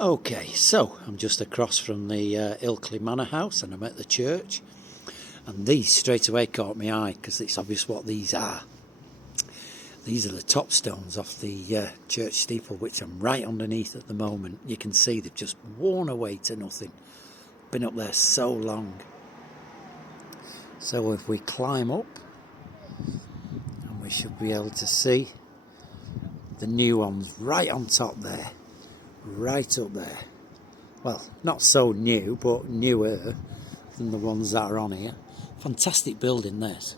Okay, so I'm just across from the Ilkley Manor House and I'm at the church, and these straight away caught my eye because it's obvious what these are. These are the top stones off the church steeple, which I'm right underneath at the moment. You can see they've just worn away to nothing. Been up there so long. So if we climb up, and we should be able to see the new ones right on top there. Right up there. Well, not so new, but newer than the ones that are on here. Fantastic building, this.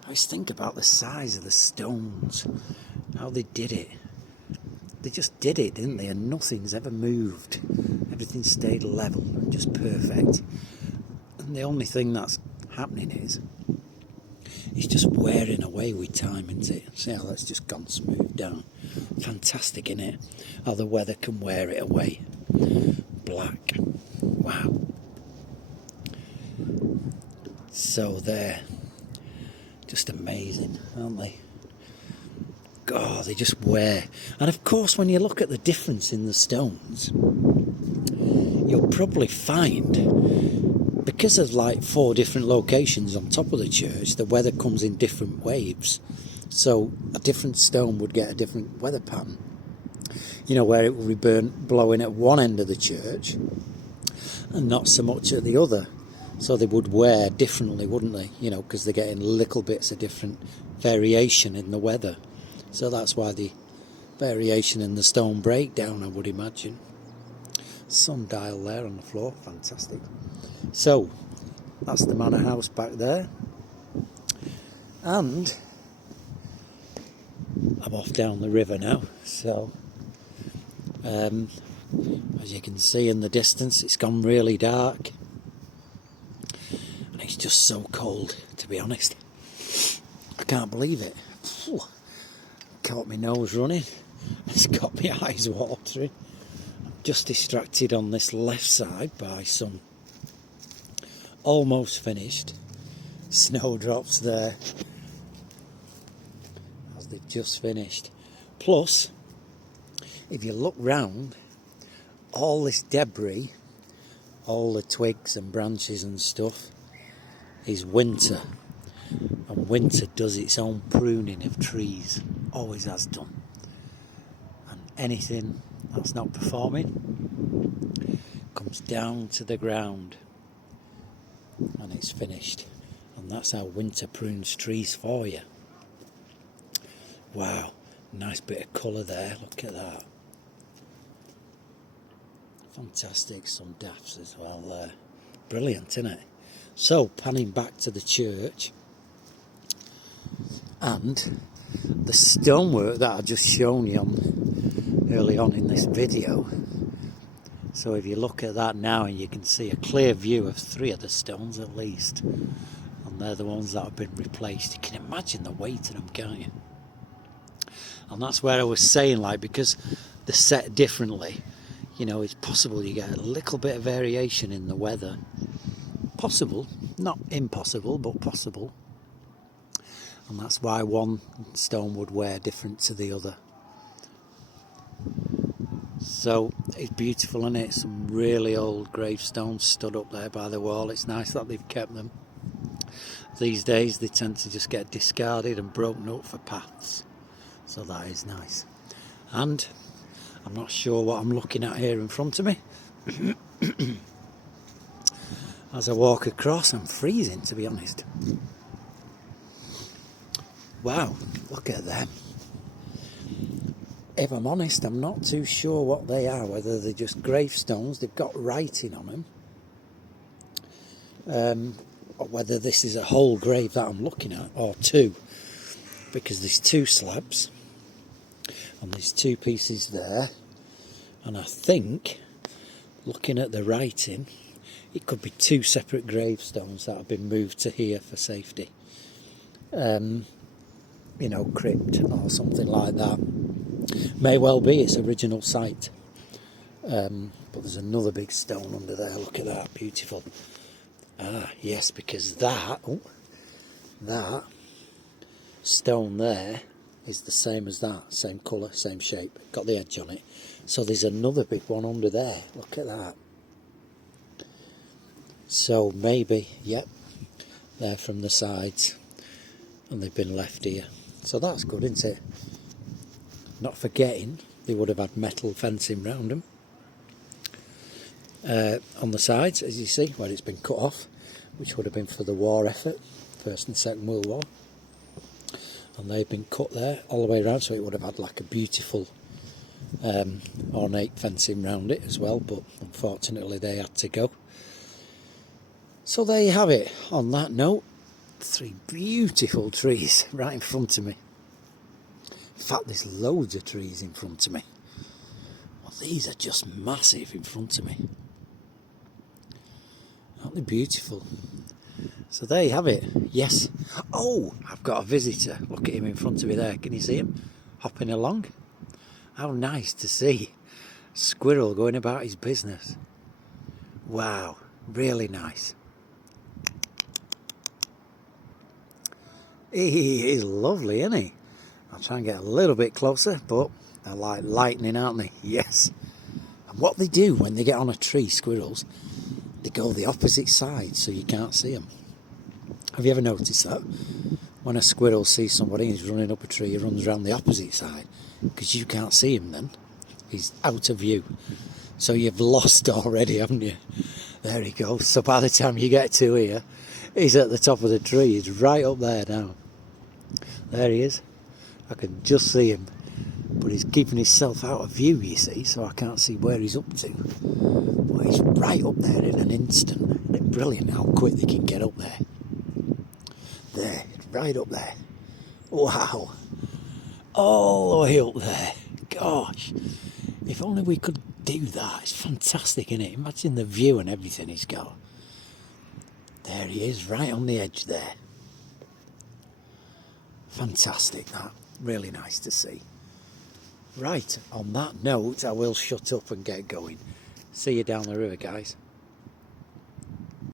I always think about the size of the stones, how they did it. They just did it, didn't they? And nothing's ever moved. Everything stayed level and just perfect. And the only thing that's happening is it's just wearing away with time, isn't it? See how that's just gone smooth down. Fantastic, isn't it? How the weather can wear it away. Black. Wow. So they're just amazing, aren't they? God, they just wear. And of course, when you look at the difference in the stones, you'll probably find, because of like 4 different locations on top of the church, the weather comes in different waves. So a different stone would get a different weather pattern. You know, where it would be blowing at one end of the church and not so much at the other. So they would wear differently, wouldn't they? You know, because they're getting little bits of different variation in the weather. So that's why the variation in the stone breakdown, I would imagine. Sundial there on the floor, fantastic. So that's the manor house back there, and I'm off down the river now. So as you can see in the distance, it's gone really dark and it's just so cold, to be honest. I can't believe it. Caught my nose running, it's got my eyes watering. I'm just distracted on this left side by some almost finished snowdrops there, as they've just finished. Plus, if you look round, all this debris, all the twigs and branches and stuff, is winter. And winter does its own pruning of trees, always has done. And anything that's not performing comes down to the ground and it's finished. And that's how winter prunes trees for you. Wow, nice bit of colour there, look at that. Fantastic, some daffs as well there. Brilliant, isn't it? So, panning back to the church, and the stonework that I've just shown you on early on in this video. So if you look at that now, and you can see a clear view of 3 of the stones at least, and they're the ones that have been replaced. You can imagine the weight of them, can't you? And that's where I was saying, like, because they're set differently, you know, it's possible you get a little bit of variation in the weather. Possible, not impossible, but possible. And that's why one stone would wear different to the other. So it's beautiful, isn't it? Some really old gravestones stood up there by the wall. It's nice that they've kept them. These days they tend to just get discarded and broken up for paths. So that is nice. And I'm not sure what I'm looking at here in front of me. As I walk across, I'm freezing, to be honest. Wow, look at them. If I'm honest, I'm not too sure what they are, whether they're just gravestones, they've got writing on them, or whether this is a whole grave that I'm looking at, or 2, because there's 2 slabs, and there's 2 pieces there, and I think, looking at the writing, it could be 2 separate gravestones that have been moved to here for safety. You know, crypt or something like that. May well be its original site. But there's another big stone under there. Look at that, beautiful. Ah, yes, because that stone there is the same as that, same colour, same shape, got the edge on it. So there's another big one under there, look at that. So maybe, yep, they're from the sides and they've been left here. So that's good, isn't it? Not forgetting they would have had metal fencing round them. On the sides, as you see, where it's been cut off, which would have been for the war effort, First and Second World War. And they've been cut there all the way around, so it would have had like a beautiful ornate fencing round it as well, but unfortunately they had to go. So there you have it. On that note, 3 beautiful trees right in front of me. In fact, there's loads of trees in front of me. Well, these are just massive in front of me. Aren't they beautiful? So there you have it. Yes. Oh, I've got a visitor. Look at him in front of me there. Can you see him? Hopping along. How nice to see. Squirrel going about his business. Wow. Really nice. He is lovely, isn't he? I'll try and get a little bit closer, but they're like lightning, aren't they? Yes. And what they do when they get on a tree, squirrels, they go the opposite side so you can't see them. Have you ever noticed that? When a squirrel sees somebody and he's running up a tree, he runs around the opposite side because you can't see him then. He's out of view. So you've lost already, haven't you? There he goes. So by the time you get to here, he's at the top of the tree. He's right up there now. There he is. I can just see him. But he's keeping himself out of view, you see, so I can't see where he's up to. But he's right up there in an instant. Isn't it brilliant how quick they can get up there? There, right up there. Wow. All the way up there. Gosh. If only we could do that. It's fantastic, isn't it? Imagine the view and everything he's got. There he is, right on the edge there. Fantastic, that. Really nice to see. Right, on that note, I will shut up and get going. See you down the river, guys.